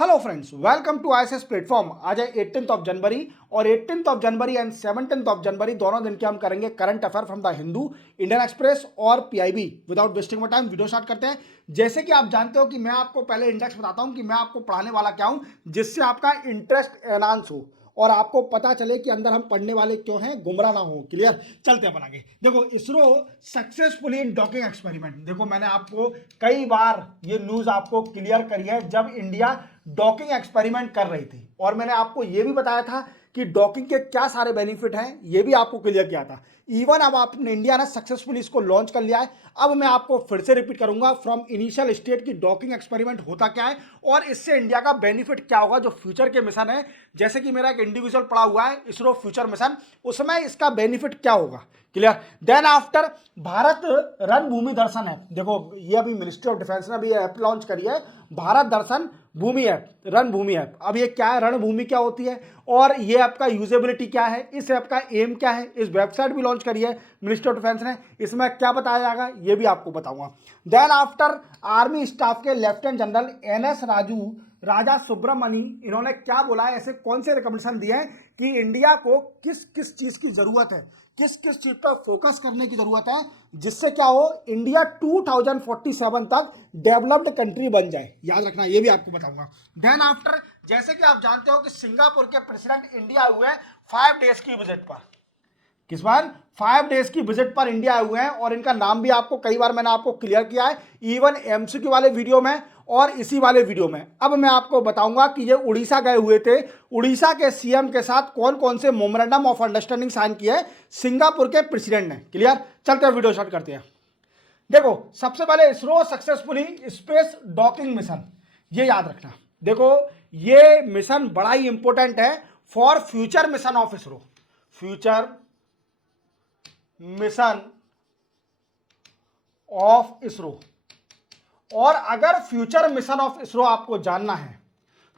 Hello friends, welcome to ISS platform. आज है 18th of January और 18th of January and 17th of January दोनों दिन के हम करेंगे current affair from the Hindu, Indian express और PIB. Without wasting time video start करते हैं। जैसे कि आप जानते हो कि मैं आपको पहले इंडेक्स बताता हूं कि मैं आपको पढ़ाने वाला क्या हूं, जिससे आपका इंटरेस्ट एनहांस हो और आपको पता चले कि अंदर हम पढ़ने वाले क्यों हैं, गुमराह ना हो। क्लियर? चलते हैं आगे। देखो, इसरो सक्सेसफुली इन डॉकिंग एक्सपेरिमेंट। देखो, मैंने आपको कई बार ये न्यूज आपको क्लियर करी है जब इंडिया डॉकिंग एक्सपेरिमेंट कर रही थी, और मैंने आपको ये भी बताया था कि डॉकिंग के क्या सारे बेनिफिट हैं, ये भी आपको क्लियर किया था। इवन अब आपने इंडिया ने सक्सेसफुली इसको लॉन्च कर लिया है। अब मैं आपको फिर से रिपीट करूंगा फ्रॉम इनिशियल स्टेट की डॉकिंग एक्सपेरिमेंट होता क्या है और इससे इंडिया का बेनिफिट क्या होगा। जो फ्यूचर के मिशन है, जैसे कि मेरा एक इंडिविजुअल पड़ा हुआ है इसरो फ्यूचर मिशन, उसमें इसका बेनिफिट क्या होगा। क्लियर? देन आफ्टर भारत रणभूमि दर्शन ऐप। देखो, ये अभी मिनिस्ट्री ऑफ डिफेंस ने अभी ऐप लॉन्च करी है, भारत दर्शन भूमि ऐप, रणभूमि ऐप। अब ये क्या है, रणभूमि क्या होती है और ये ऐप का यूजेबिलिटी क्या है, इस ऐप का एम क्या है, इस वेबसाइट भी लॉन्च करी है मिनिस्ट्री ऑफ डिफेंस ने, इसमें क्या बताया जाएगा ये भी आपको बताऊंगा। देन आफ्टर आर्मी स्टाफ के लेफ्टिनेंट जनरल एनएस राजा सुब्रमणी, इन्होंने क्या बोला है, ऐसे कौन से रिकमेंडेशन दिए हैं कि इंडिया को किस किस चीज की जरूरत है, किस किस चीज पर फोकस करने की जरूरत है, जिससे क्या हो, इंडिया 2047 तक डेवलप्ड कंट्री बन जाए। याद रखना, ये भी आपको बताऊंगा। देन आफ्टर, जैसे कि आप जानते हो कि सिंगापुर के प्रेसिडेंट इंडिया हुए 5 डेज की विजिट पर। किस बार? 5 डेज की विजिट पर इंडिया आए हुए हैं, और इनका नाम भी आपको कई बार मैंने आपको क्लियर किया है, इवन एमसीक्यू वाले वीडियो में और इसी वाले वीडियो में। अब मैं आपको बताऊंगा कि ये उड़ीसा गए हुए थे, उड़ीसा के सीएम के साथ कौन कौन से मेमोरेंडम ऑफ अंडरस्टैंडिंग साइन किए है सिंगापुर के प्रेसिडेंट ने। क्लियर? चलते हैं, वीडियो स्टार्ट करते हैं। देखो, सबसे पहले ISRO successfully space docking mission, ये याद रखना। देखो, ये मिशन बड़ा ही इंपॉर्टेंट है for future mission of ISRO, future mission of ISRO. और अगर फ्यूचर मिशन ऑफ इसरो आपको जानना है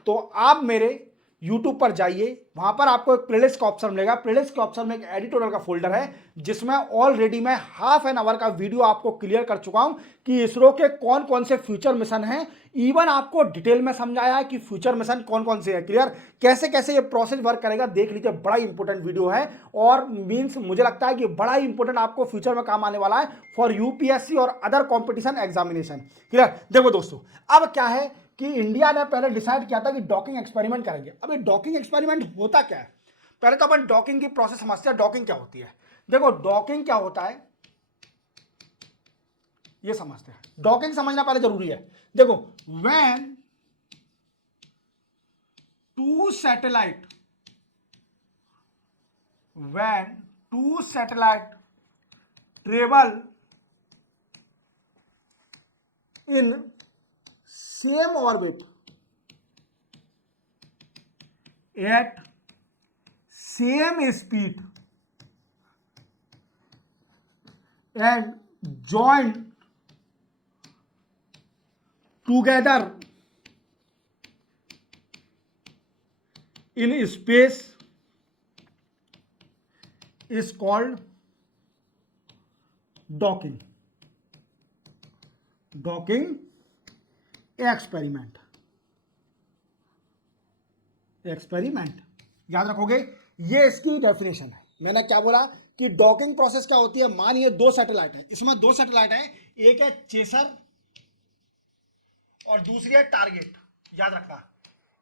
तो आप मेरे YouTube पर जाइए, वहां पर आपको एक प्लेलिस्ट का ऑप्शन मिलेगा। प्लेलिस्ट के ऑप्शन में एक एडिटोरियल का फोल्डर है, जिसमें ऑलरेडी मैं हाफ एन आवर का वीडियो आपको क्लियर कर चुका हूं कि इसरो के कौन कौन से फ्यूचर मिशन हैं। इवन आपको डिटेल में समझाया है कि फ्यूचर मिशन कौन कौन से हैं। क्लियर? कैसे कैसे ये प्रोसेस वर्क करेगा देख लीजिए, बड़ा इंपॉर्टेंट वीडियो है और मीन्स मुझे लगता है कि बड़ा ही इंपॉर्टेंट आपको फ्यूचर में काम आने वाला है फॉर यूपीएससी और अदर कॉम्पिटिशन एग्जामिनेशन। क्लियर? देखो दोस्तों, अब क्या है कि इंडिया ने पहले डिसाइड किया था कि डॉकिंग एक्सपेरिमेंट करेंगे। अब ये डॉकिंग एक्सपेरिमेंट होता क्या है, पहले तो अपन डॉकिंग की प्रोसेस समझते हैं। डॉकिंग क्या होती है? देखो, डॉकिंग क्या होता है ये समझते हैं। डॉकिंग समझना पहले जरूरी है। देखो, when two satellite travel in same orbit at same speed and join together in space is called docking experiment याद रखोगे, ये इसकी डेफिनेशन है। मैंने क्या बोला कि डॉकिंग प्रोसेस क्या होती है। मानिए 2 सैटेलाइट है, इसमें 2 सैटेलाइट है, एक है चेसर और दूसरी है टारगेट। याद रखना,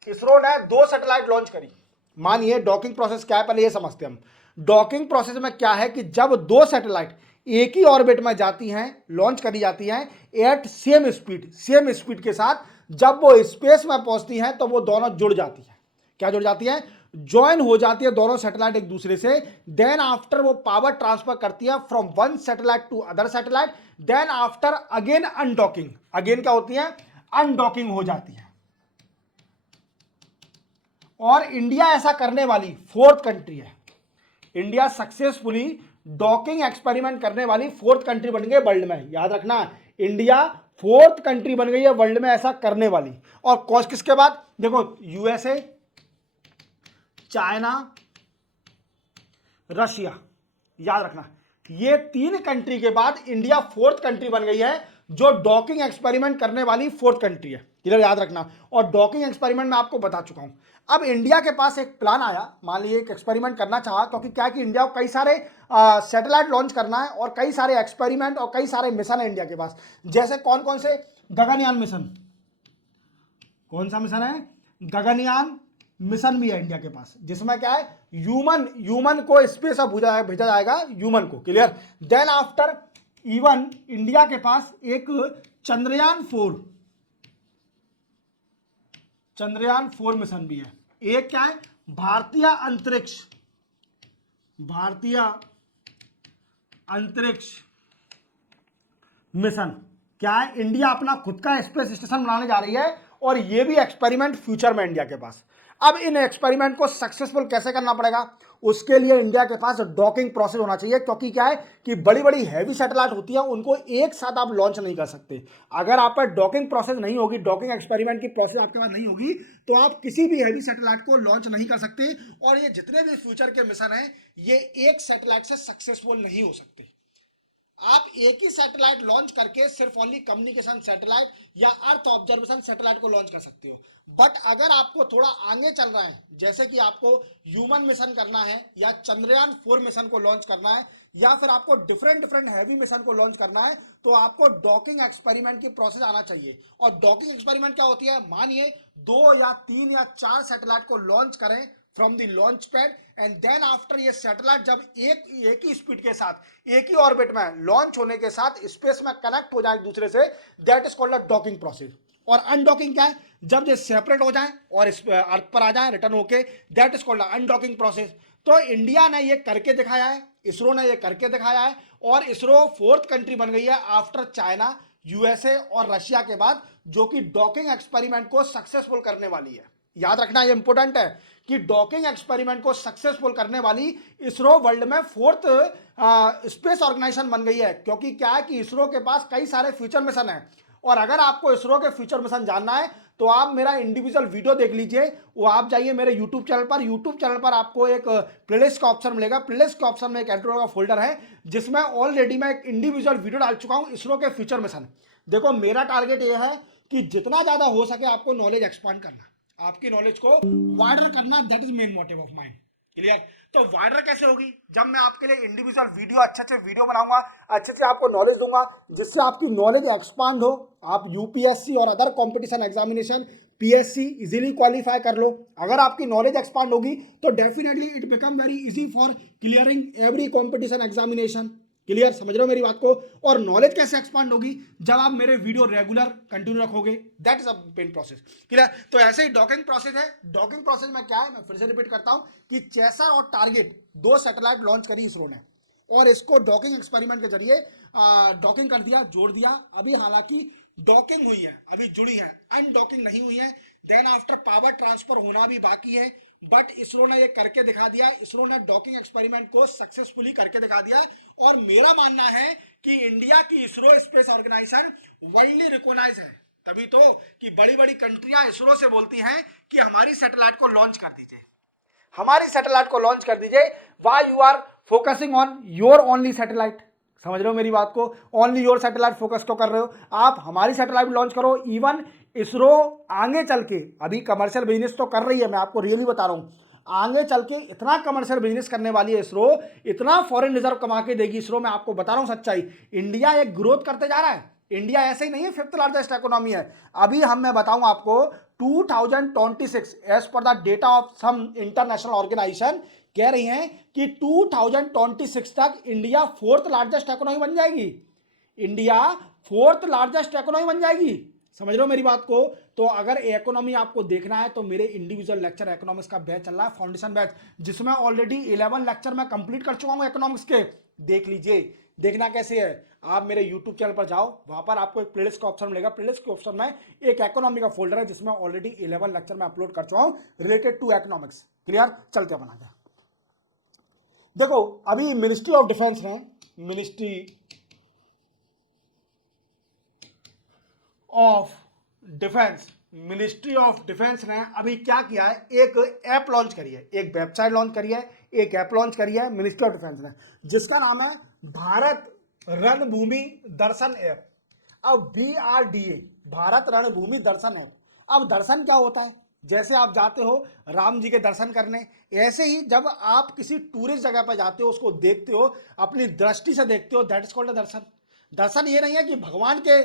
इसरो ने 2 सैटेलाइट लॉन्च करी। मानिए डॉकिंग प्रोसेस क्या है, पहले ये समझते हैं हम। डॉकिंग प्रोसेस में क्या है कि जब 2 सैटेलाइट एक ही ऑर्बिट में जाती हैं, लॉन्च करी जाती हैं एट सेम स्पीड के साथ, जब वो स्पेस में पहुंचती हैं तो वो दोनों जुड़ जाती हैं। क्या जुड़ जाती है? ज्वाइन हो जाती है दोनों सैटेलाइट एक दूसरे से। देन आफ्टर वो पावर ट्रांसफर करती है from one satellite to other satellite. Then after again undocking, again क्या होती है? अनडॉकिंग हो जाती है। और इंडिया ऐसा करने वाली 4th कंट्री है। इंडिया सक्सेसफुली डॉकिंग एक्सपेरिमेंट करने वाली 4th कंट्री बन गई वर्ल्ड में। याद रखना, इंडिया 4th कंट्री बन गई है वर्ल्ड में ऐसा करने वाली। और कॉस्ट किसके बाद? देखो, यूएसए, चाइना, रशिया। याद रखना, ये 3 कंट्री के बाद इंडिया 4th कंट्री बन गई है जो डॉकिंग एक्सपेरिमेंट करने वाली 4th कंट्री है। क्लियर, याद रखना। और डॉकिंग एक्सपेरिमेंट मैं आपको बता चुका हूं। अब इंडिया के पास एक प्लान आया, मान लीजिए एक एक्सपेरिमेंट करना चाहा, क्योंकि क्या है कि इंडिया को कई सारे सैटेलाइट लॉन्च करना है और कई सारे एक्सपेरिमेंट और कई सारे मिशन है इंडिया के पास। जैसे कौन कौन से, गगनयान मिशन, कौन सा मिशन है, गगनयान मिशन भी है इंडिया के पास, जिसमें क्या है, ह्यूमन को स्पेस अब भेजा जाएगा, ह्यूमन को। Clear. Then after even India के पास एक चंद्रयान 4 मिशन भी है। एक क्या है, भारतीय अंतरिक्ष मिशन। क्या है, इंडिया अपना खुद का स्पेस स्टेशन बनाने जा रही है और ये भी एक्सपेरिमेंट फ्यूचर में इंडिया के पास। अब इन एक्सपेरिमेंट को सक्सेसफुल कैसे करना पड़ेगा, उसके लिए इंडिया के पास डॉकिंग प्रोसेस होना चाहिए, क्योंकि क्या है कि बड़ी बड़ी हैवी सैटेलाइट होती है, उनको एक साथ आप लॉन्च नहीं कर सकते। अगर आप पर डॉकिंग प्रोसेस नहीं होगी, डॉकिंग एक्सपेरिमेंट की प्रोसेस आपके पास नहीं होगी, तो आप किसी भी हैवी सैटेलाइट को लॉन्च नहीं कर सकते। और ये जितने भी फ्यूचर के मिशन हैं, ये एक सैटेलाइट से सक्सेसफुल नहीं हो सकते। आप एक ही सैटेलाइट लॉन्च करके सिर्फ ओनली कम्युनिकेशन सैटेलाइट या अर्थ ऑब्जर्वेशन सैटेलाइट को लॉन्च कर सकते हो। बट अगर आपको थोड़ा आगे चल रहा है, जैसे कि आपको ह्यूमन मिशन करना है या चंद्रयान 4 मिशन को लॉन्च करना है, या फिर आपको डिफरेंट हैवी मिशन को लॉन्च करना है, तो आपको डॉकिंग एक्सपेरिमेंट की प्रोसेस आना चाहिए। और डॉकिंग एक्सपेरिमेंट क्या होती है, मानिए 2 या 3 या 4 सैटेलाइट को लॉन्च करें from the launch pad, and then after ये सैटेलाइट जब एक ही स्पीड के साथ, एक ही ऑर्बिट में लॉन्च होने के साथ स्पेस में कनेक्ट हो जाए एक दूसरे से, that is called a docking process. और अनडॉकिंग क्या है, जब ये सेपरेट हो जाए और अर्थ पर आ जाए रिटर्न होके, that is called undocking process. तो इंडिया ने ये करके दिखाया है, इसरो ने ये करके दिखाया है, और इसरो 4th कंट्री बन गई है आफ्टर चाइना, यूएसए और रशिया के बाद, जो कि डॉकिंग एक्सपेरिमेंट को सक्सेसफुल करने वाली है। याद रखना, ये इंपॉर्टेंट है कि डॉकिंग एक्सपेरिमेंट को सक्सेसफुल करने वाली इसरो वर्ल्ड में 4th स्पेस ऑर्गेनाइजेशन बन गई है। क्योंकि क्या है कि इसरो के पास कई सारे फ्यूचर मिशन है, और अगर आपको इसरो के फ्यूचर मिशन जानना है, तो आप मेरा इंडिविजुअल वीडियो देख लीजिए। वो आप जाइए मेरे यूट्यूब चैनल पर आपको एक प्लेलिस्ट का ऑप्शन मिलेगा। प्लेलिस्ट के ऑप्शन में एक एंड्रॉइड का फोल्डर है, जिसमें ऑलरेडी मैं एक इंडिविजुअल वीडियो डाल चुका हूं इसरो के फ्यूचर मिशन। देखो, मेरा टारगेट ये है कि जितना ज्यादा हो सके आपको नॉलेज एक्सपांड करना, आपकी नॉलेज को वाइडर करना, that is main motive of mind. Clear. तो वाइडर कैसे होगी, जब मैं आपके लिए इंडिविजुअल वीडियो, अच्छे वीडियो बनाऊंगा, अच्छे से आपको नॉलेज दूंगा, जिससे आपकी नॉलेज एक्सपांड हो, आप यूपीएससी और other competition examination, PSC easily qualify कर लो। अगर आपकी नॉलेज एक्सपांड होगी, तो definitely it become very easy for clearing every competition examination. Clear, समझ रहे हो मेरी बात को। और नॉलेज कैसे एक्सपांड होगी, जब आप मेरे वीडियो रेगुलर कंटिन्यू रखोगे, that is a main process. Clear. तो ऐसे ही डॉकिंग प्रोसेस है। डॉकिंग प्रोसेस में क्या है, मैं फिर से रिपीट करता हूं कि चेसर और टारगेट 2 सैटेलाइट लॉन्च करी इसरो ने, और इसको डॉकिंग एक्सपेरिमेंट के जरिए डॉकिंग कर दिया, जोड़ दिया। अभी हालांकि डॉकिंग हुई है, अभी जुड़ी है, अनडॉकिंग नहीं हुई है। देन आफ्टर पावर ट्रांसफर होना भी बाकी है, बट इसरो ने ये करके दिखा दिया। इसरो ने डॉकिंग एक्सपेरिमेंट को सक्सेसफुली करके दिखा दिया। और मेरा मानना है कि इंडिया की ISRO space organisation worldly recognise है, तभी तो कि बड़ी बड़ी कंट्रियां इसरो से बोलती हैं कि हमारी सैटेलाइट को लॉन्च कर दीजिए, हमारी सैटेलाइट को लॉन्च कर दीजिए। Why you are focusing on your only satellite, समझ रहे हो मेरी बात को, ओनली योर सैटेलाइट फोकस क्यों कर रहे हो, आप हमारी सैटेलाइट लॉन्च करो। इवन इसरो आगे चल के, अभी कमर्शियल बिजनेस तो कर रही है, मैं आपको रियली बता रहा हूं, आगे चल के इतना कमर्शियल बिजनेस करने वाली है इसरो, इतना फॉरेन रिजर्व कमा के देगी इसरो। मैं आपको बता रहा हूं सच्चाई, इंडिया एक ग्रोथ करते जा रहा है। इंडिया ऐसे ही नहीं है 5th लार्जेस्ट इकोनॉमी है। अभी मैं बताऊं आपको 2026 as per the data of some international organisation कह रही हैं कि 2026 तक इंडिया 4th लार्जेस्ट इकोनॉमी बन जाएगी। इंडिया 4th लार्जेस्ट इकोनॉमी बन जाएगी, समझ रहे हो मेरी बात को। तो अगर इकोनॉमी आपको देखना है, तो मेरे इंडिविजुअल लेक्चर इकोनॉमिक्स का बैच चल रहा है, फाउंडेशन बैच, जिसमें ऑलरेडी 11 लेक्चर मैं कंप्लीट कर चुका हूं इकोनॉमिक्स के, देख लीजिए। देखना कैसे है, आप मेरे यूट्यूब चैनल पर जाओ, वहां पर आपको एक प्लेलिस्ट का ऑप्शन मिलेगा। प्लेलिस्ट के ऑप्शन में एक इकोनॉमी का फोल्डर है, जिसमें ऑलरेडी 11 लेक्चर मैं अपलोड कर चुका हूं रिलेटेड टू इकोनॉमिक्स। क्लियर, चलते बना गया। देखो, अभी मिनिस्ट्री ऑफ डिफेंस है, मिनिस्ट्री ऑफ डिफेंस ने अभी क्या किया है, एक ऐप लॉन्च करी है, एक वेबसाइट लॉन्च करी है, एक ऐप लॉन्च करी है मिनिस्ट्री ऑफ डिफेंस ने, जिसका नाम है भारत रणभूमि दर्शन ऐप। अब BRDA, भारत रणभूमि दर्शन ऐप। अब दर्शन क्या होता है? जैसे आप जाते हो राम जी के दर्शन करने, ऐसे ही जब आप किसी टूरिस्ट जगह पर जाते हो, उसको देखते हो, अपनी दृष्टि से देखते हो, दैट इज कॉल्ड दर्शन। दर्शन ये नहीं है कि भगवान के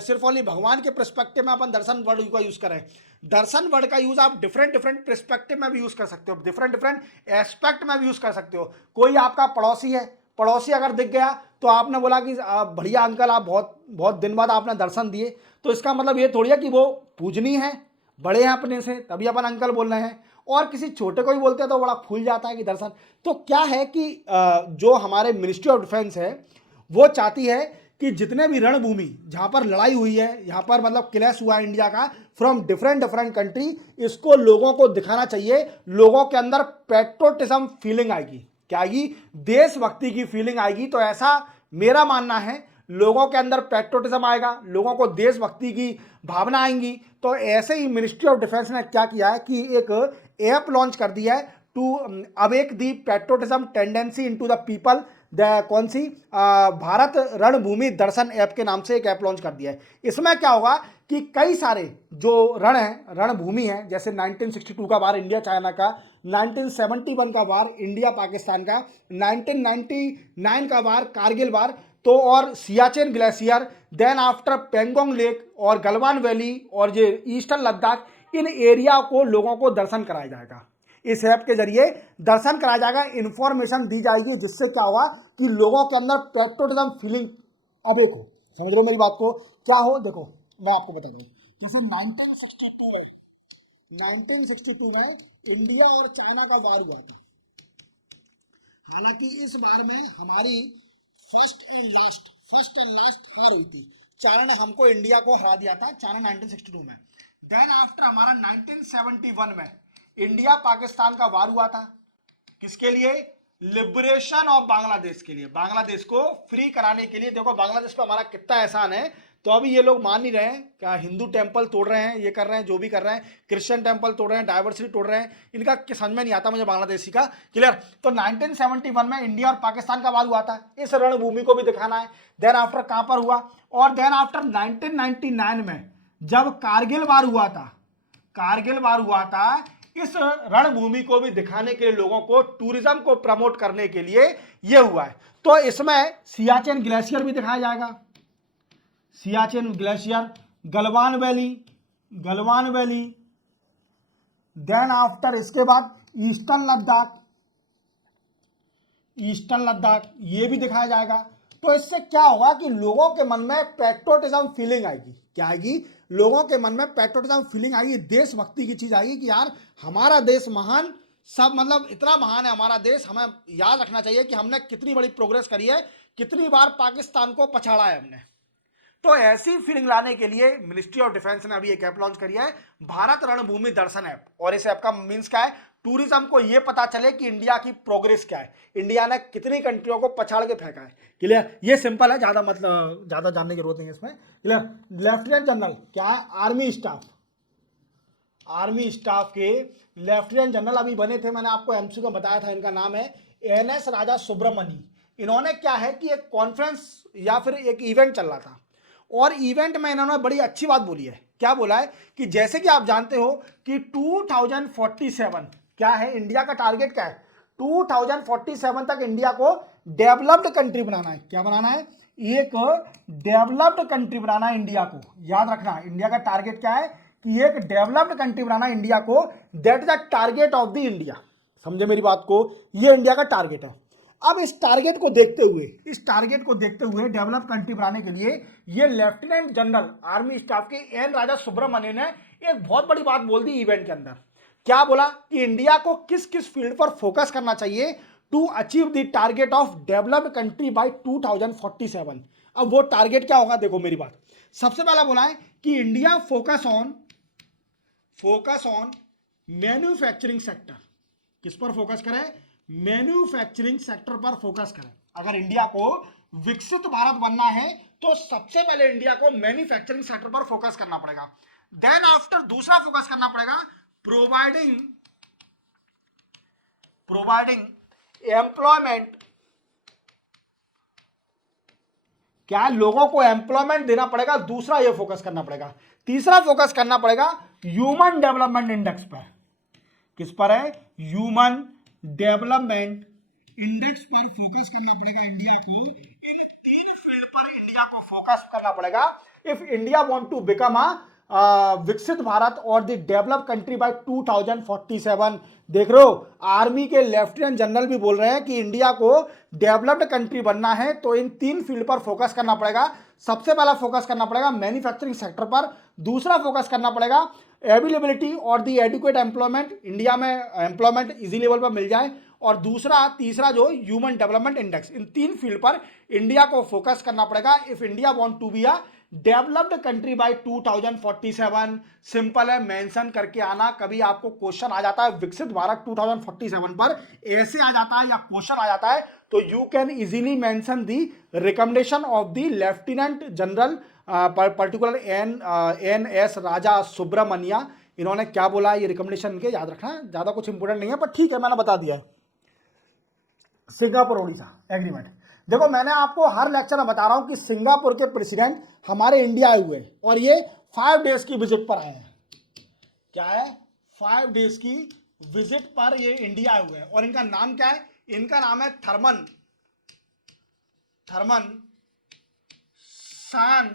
सिर्फ ओनली भगवान के पर्सपेक्टिव में अपन दर्शन वर्ड का यूज करें। दर्शन वर्ड का यूज आप डिफरेंट डिफरेंट पर्सपेक्टिव में भी यूज कर सकते हो, डिफरेंट डिफरेंट एस्पेक्ट में भी यूज कर सकते हो। कोई आपका पड़ोसी है, पड़ोसी अगर दिख गया तो आपने बोला कि बढ़िया अंकल, आप बहुत बहुत दिन बाद आपने दर्शन दिए, तो इसका मतलब ये थोड़ी है कि वो पूजनीय है, बड़े हैं अपने से, तभी अपन अंकल बोल रहे हैं। और किसी छोटे को भी बोलते हैं तो बड़ा फूल जाता है कि दर्शन। तो क्या है कि जो हमारे मिनिस्ट्री ऑफ डिफेंस है वो चाहती है कि जितने भी रणभूमि जहां पर लड़ाई हुई है, यहाँ पर मतलब क्लैश हुआ है इंडिया का फ्रॉम डिफरेंट डिफरेंट कंट्री, इसको लोगों को दिखाना चाहिए। लोगों के अंदर पेट्रोटिज्म फीलिंग आएगी, क्या आएगी? देशभक्ति की फीलिंग आएगी। तो ऐसा मेरा मानना है, लोगों के अंदर पेट्रोटिज्म आएगा, लोगों को देशभक्ति की भावना आएंगी। तो ऐसे ही मिनिस्ट्री ऑफ डिफेंस ने क्या किया है कि एक ऐप लॉन्च कर दिया है to awake the patriotism tendency into the people. कौन सी? भारत रणभूमि दर्शन ऐप के नाम से एक ऐप लॉन्च कर दिया है। इसमें क्या होगा कि कई सारे जो रण है, रणभूमि है, जैसे 1962 का वार इंडिया चाइना का, 1971 का वार इंडिया पाकिस्तान का, 1999 का वार कारगिल वार, तो और Siachen glacier, then after Pangong lake और गलवान वैली और ये ईस्टर्न लद्दाख, इन एरिया को लोगों को दर्शन कराया जाएगा। इस ऐप के जरिए दर्शन कराया जाएगा, इंफॉर्मेशन दी जाएगी, जिससे क्या होगा कि लोगों के अंदर पेट्रोटिज्म फीलिंग। अब देखो, समझ लो मेरी बात को, क्या हो, देखो मैं आपको बता दूं, जैसे 1962 में इंडिया और चाइना का वार हुआ था। हालांकि इस बार में हमारी फर्स्ट एंड लास्ट हार हुई थी। चाइना ने हमको, इंडिया को हरा दिया था, चाइना 1962 में। देन आफ्टर हमारा 1971 में इंडिया पाकिस्तान का वार हुआ था। किसके लिए? लिबरेशन ऑफ बांग्लादेश के लिए, बांग्लादेश को फ्री कराने के लिए। देखो बांग्लादेश पे हमारा कितना एहसान है। तो अभी ये लोग मान नहीं रहे हैं, क्या हिंदू टेंपल तोड़ रहे हैं, ये कर रहे हैं, जो भी कर रहे हैं, क्रिश्चियन टेंपल तोड़ रहे हैं, डाइवर्सिटी तोड़ रहे हैं, इनका समझ में नहीं आता मुझे बांग्लादेशी का। क्लियर? तो 1971 में इंडिया और पाकिस्तान का वार हुआ था, इस रणभूमि को भी दिखाना है। देन आफ्टर कहां पर हुआ? और देन आफ्टर 1999 में जब कारगिल वार हुआ था, कारगिल वार हुआ था, इस रणभूमि को भी दिखाने के लिए, लोगों को टूरिज्म को प्रमोट करने के लिए यह हुआ है। तो इसमें सियाचिन ग्लेशियर भी दिखाया जाएगा, Siachen glacier, Galwan valley, Galwan valley, then after इसके बाद ईस्टर्न लद्दाख, ईस्टर्न लद्दाख ये भी दिखाया जाएगा। तो इससे क्या होगा कि लोगों के मन में पेट्रोटिज्म फीलिंग आएगी। क्या आएगी? लोगों के मन में पेट्रोटिज्म फीलिंग आएगी, देशभक्ति की चीज आएगी कि यार हमारा देश महान, सब मतलब इतना महान है हमारा देश, हमें याद रखना चाहिए कि हमने कितनी बड़ी प्रोग्रेस करी है, कितनी बार पाकिस्तान को पछाड़ा है हमने। तो ऐसी फीलिंग लाने के लिए मिनिस्ट्री ऑफ डिफेंस ने अभी एक ऐप लॉन्च करी है, भारत रणभूमि दर्शन ऐप। और इस ऐप का मींस क्या है? टूरिज्म को यह पता चले कि इंडिया की प्रोग्रेस क्या है, इंडिया ने कितनी कंट्रियों को पछाड़ के फेंका है। क्लियर? ये सिंपल है, ज्यादा मतलब ज्यादा जानने की जरूरत नहीं है इसमें। क्लियर? लेफ्टिनेंट जनरल क्या है? आर्मी स्टाफ, आर्मी स्टाफ के लेफ्टिनेंट जनरल अभी बने थे, मैंने आपको एमसी को बताया था, इनका नाम है एनएस राजा सुब्रमणी। इन्होंने क्या है कि एक कॉन्फ्रेंस या फिर एक इवेंट चल रहा था, और इवेंट में इन्होंने बड़ी अच्छी बात बोली है। क्या बोला है कि जैसे कि आप जानते हो कि 2047 क्या है, इंडिया का टारगेट क्या है? 2047 तक इंडिया को डेवलप्ड कंट्री बनाना है। क्या बनाना है? एक डेवलप्ड कंट्री बनाना है इंडिया को। याद रखना, इंडिया का टारगेट क्या है कि एक डेवलप्ड कंट्री बनाना है इंडिया को। That is the target of the India. समझे मेरी बात को? ये इंडिया का टारगेट है। अब इस टारगेट को देखते हुए, इस टारगेट को देखते हुए डेवलप कंट्री बनाने के लिए ये लेफ्टिनेंट जनरल आर्मी स्टाफ के एन राजा सुब्रमण्यम ने एक बहुत बड़ी बात बोल दी इवेंट के अंदर। क्या बोला कि इंडिया को किस किस फील्ड पर फोकस करना चाहिए to achieve the target of developed country by 2047। अब वो टारगेट क्या होगा? देखो मेरी बात, सबसे पहला बोला है कि India focus on manufacturing sector. किस पर फोकस करें? मैन्युफैक्चरिंग सेक्टर पर फोकस करें। अगर इंडिया को विकसित भारत बनना है तो सबसे पहले इंडिया को मैन्युफैक्चरिंग सेक्टर पर फोकस करना पड़ेगा। देन आफ्टर दूसरा फोकस करना पड़ेगा प्रोवाइडिंग एम्प्लॉयमेंट क्या है, लोगों को एम्प्लॉयमेंट देना पड़ेगा। दूसरा ये फोकस करना पड़ेगा। तीसरा फोकस करना पड़ेगा ह्यूमन डेवलपमेंट इंडेक्स पर। किस पर है? ह्यूमन डेवलपमेंट इंडेक्स पर फोकस करना पड़ेगा इंडिया को। इन तीन फील्ड पर इंडिया को फोकस करना पड़ेगा if India want to become विकसित भारत और द डेवलप कंट्री बाय 2047। देख रहे हो, आर्मी के लेफ्टिनेंट जनरल भी बोल रहे हैं कि इंडिया को डेवलप्ड कंट्री बनना है तो इन तीन फील्ड पर फोकस करना पड़ेगा। सबसे पहला फोकस करना पड़ेगा मैन्युफैक्चरिंग सेक्टर पर, दूसरा फोकस करना पड़ेगा अवेलेबिलिटी और दी एडिक्वेट एम्प्लॉयमेंट, इंडिया में एम्प्लॉयमेंट इजी लेवल पर मिल जाए, और दूसरा तीसरा जो ह्यूमन डेवलपमेंट इंडेक्स। इन तीन फील्ड पर इंडिया को फोकस करना पड़ेगा if India want to be a developed country by 2047। Simple है, मेंशन करके आना। कभी आपको क्वेश्चन आ जाता है विकसित भारत 2047 पर, ऐसे आ जाता है या क्वेश्चन आ जाता है, तो you can easily mention the recommendation of the lieutenant general particular N S Raja Subramanya. इन्होंने क्या बोला, ये रिकमेंडेशन इनके याद रखना है, ज्यादा कुछ इंपोर्टेंट नहीं है, पर ठीक है मैंने बता दिया है। Singapore Odisha agreement. देखो मैंने आपको हर लेक्चर में बता रहा हूं कि सिंगापुर के प्रेसिडेंट हमारे इंडिया आए हुए हैं और ये 5 डेज की विजिट पर आए हैं। क्या है? 5 डेज की विजिट पर ये इंडिया आए हुए हैं। और इनका नाम क्या है? इनका नाम है थर्मन सान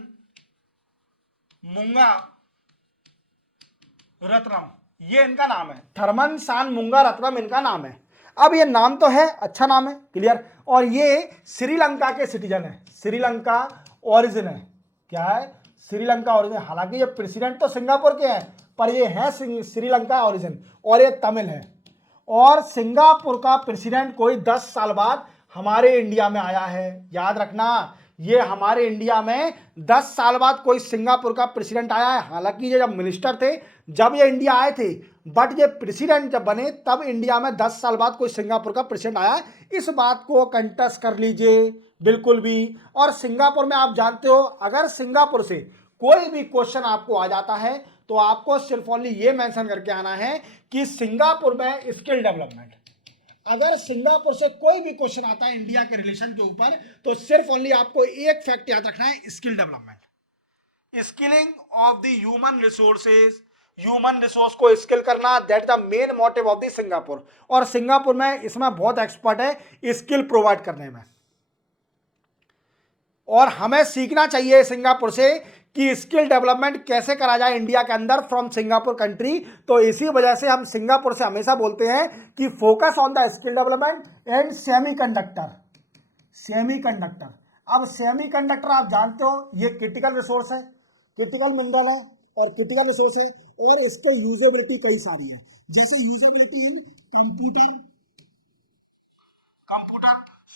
मुंगा रत्नम, ये इनका नाम है। थर्मन सान मुंगा रत्नम इनका नाम है। अब ये नाम तो है, अच्छा नाम है, क्लियर। और ये श्रीलंका के सिटीजन है, श्रीलंका ओरिजिन है। क्या है? श्रीलंका ओरिजिन। हालांकि ये प्रेसिडेंट तो सिंगापुर के हैं पर ये है श्रीलंका ओरिजिन, और ये तमिल है। और सिंगापुर का प्रेसिडेंट कोई 10 साल बाद हमारे इंडिया में आया है, याद रखना। ये हमारे इंडिया में 10 साल बाद कोई सिंगापुर का प्रेसिडेंट आया है। हालांकि ये जब मिनिस्टर थे जब ये इंडिया आए थे, बट ये प्रेसिडेंट जब बने तब इंडिया में 10 साल बाद कोई सिंगापुर का प्रेसिडेंट आया है। इस बात को कंटस कर लीजिए बिल्कुल भी। और सिंगापुर में आप जानते हो, अगर सिंगापुर से कोई भी क्वेश्चन आपको आ जाता है तो आपको सिर्फ ओनली ये मेंशन करके आना है कि सिंगापुर में स्किल डेवलपमेंट। अगर सिंगापुर से कोई भी क्वेश्चन आता है इंडिया के रिलेशन के ऊपर तो सिर्फ ओनली आपको एक फैक्ट याद रखना है, skill development, skilling of the human resources. Human resource को स्किल करना, that the main motive of the Singapore. और सिंगापुर में इसमें बहुत एक्सपर्ट है स्किल प्रोवाइड करने में। और हमें सीखना चाहिए सिंगापुर से कि स्किल डेवलपमेंट कैसे करा जाए इंडिया के अंदर फ्रॉम सिंगापुर कंट्री। तो इसी वजह से हम सिंगापुर से हमेशा बोलते हैं कि focus on the skill development and semiconductor. अब सेमीकंडक्टर आप जानते हो ये क्रिटिकल रिसोर्स है, क्रिटिकल मिनरल है और क्रिटिकल रिसोर्स है, और इसके यूजेबिलिटी कई सारी है। जैसे usability computer,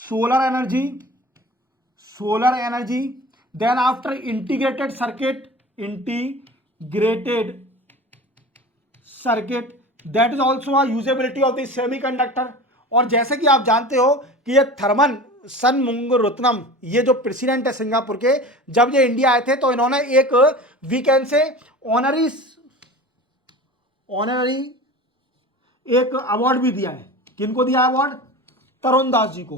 solar energy, then after integrated circuit, that is also a usability of the semiconductor. और जैसे कि आप जानते हो कि ये थर्मन सनमुंगरत्नम, ये जो प्रेसिडेंट है सिंगापुर के, जब ये इंडिया आए थे तो इन्होंने एक वीकेंड से ऑनरी एक अवार्ड भी दिया है। किनको दिया अवार्ड? तरुण दास जी को।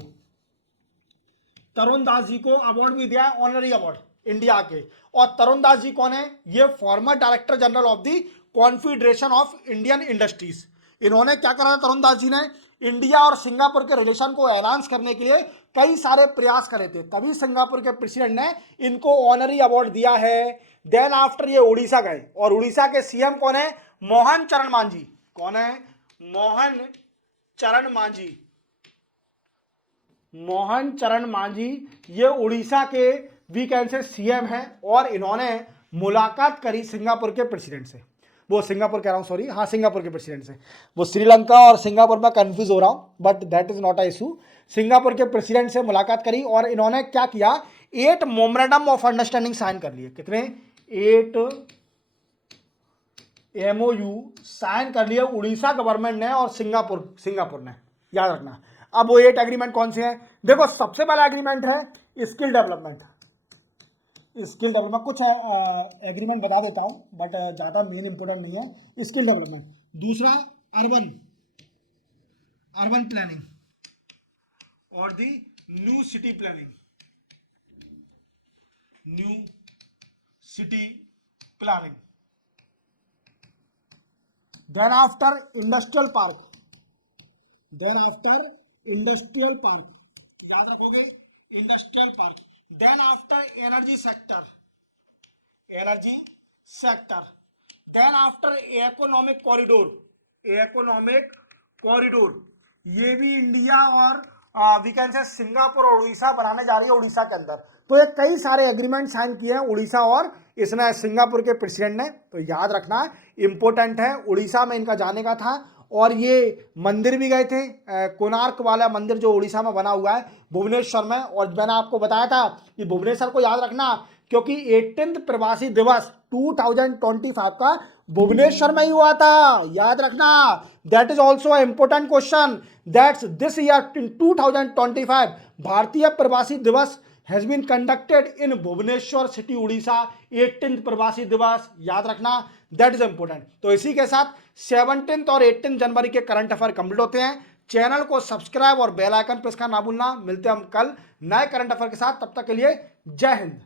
तरुण दास जी को अवार्ड भी दिया है, ऑनरी अवार्ड इंडिया के। और तरुण दास जी कौन है? ये farmer director general of the confederation of Indian industries. इन्होंने क्या करा था तरुण दास जी ने? इंडिया और सिंगापुर के रिलेशन को एनहांस करने के लिए कई सारे प्रयास करे थे, तभी सिंगापुर के प्रेसिडेंट ने इनको ऑनरी अवार्ड दिया है। देन आफ्टर ये उड़ीसा गए, और उड़ीसा के सीएम कौन है? मोहन चरण मांझी। कौन है? मोहन चरण मांझी। ये उड़ीसा के वीकेंड से सीएम हैं और इन्होंने मुलाकात करी सिंगापुर के प्रेसिडेंट से। वो सिंगापुर कह रहा हूँ, सॉरी, हाँ सिंगापुर के प्रेसिडेंट से। वो श्रीलंका और सिंगापुर में कंफ्यूज हो रहा हूँ, but that is not a issue. Singapore के प्रेसिडेंट से मुलाकात करी और इन्होंने क्या किया? 8 मेमोरेंडम ऑफ अंडरस्टैंडिंग साइन कर लिए। कितने? 8 MOU साइन कर लिए उड़ीसा गवर्नमेंट ने और सिंगापुर ने, याद रखना। अब वो 8 एग्रीमेंट कौन से हैं? देखो सबसे पहला एग्रीमेंट है स्किल डेवलपमेंट। कुछ एग्रीमेंट बता देता हूं बट ज़्यादा मेन इंपोर्टेंट नहीं है। Skill development. दूसरा अर्बन प्लानिंग और the new city planning. New city planning. Then after industrial park, then after industrial park, याद रखोगे industrial park. Then after energy sector, energy sector. Then after economic corridor, economic corridor, ये भी India और we can say Singapore और उड़ीसा बनाने जा रही है उड़ीसा के अंदर। तो ये कई सारे एग्रीमेंट साइन किए हैं उड़ीसा और इसने सिंगापुर के प्रेसिडेंट ने, तो याद रखना इंपॉर्टेंट है। उड़ीसा में इनका जाने का था और ये मंदिर भी गए थे, कोणार्क वाला मंदिर जो उड़ीसा में बना हुआ है भुवनेश्वर में। और मैंने आपको बताया था कि भुवनेश्वर को याद रखना क्योंकि 18th प्रवासी दिवस 2025 का भुवनेश्वर में ही हुआ था, याद रखना। That is also important question that's this year in 2025 Bharatiya Pravasi Divas has been conducted in Bhubaneswar city Orissa, 18th Pravasi दिवस, याद रखना, दैट इज इंपॉर्टेंट। तो इसी के साथ 17 और 18 जनवरी के करंट अफेयर कंप्लीट होते हैं। चैनल को सब्सक्राइब और बेल आइकन प्रेस करना ना भूलना। मिलते हैं हम कल नए करंट अफेयर के साथ, तब तक के लिए जय हिंद।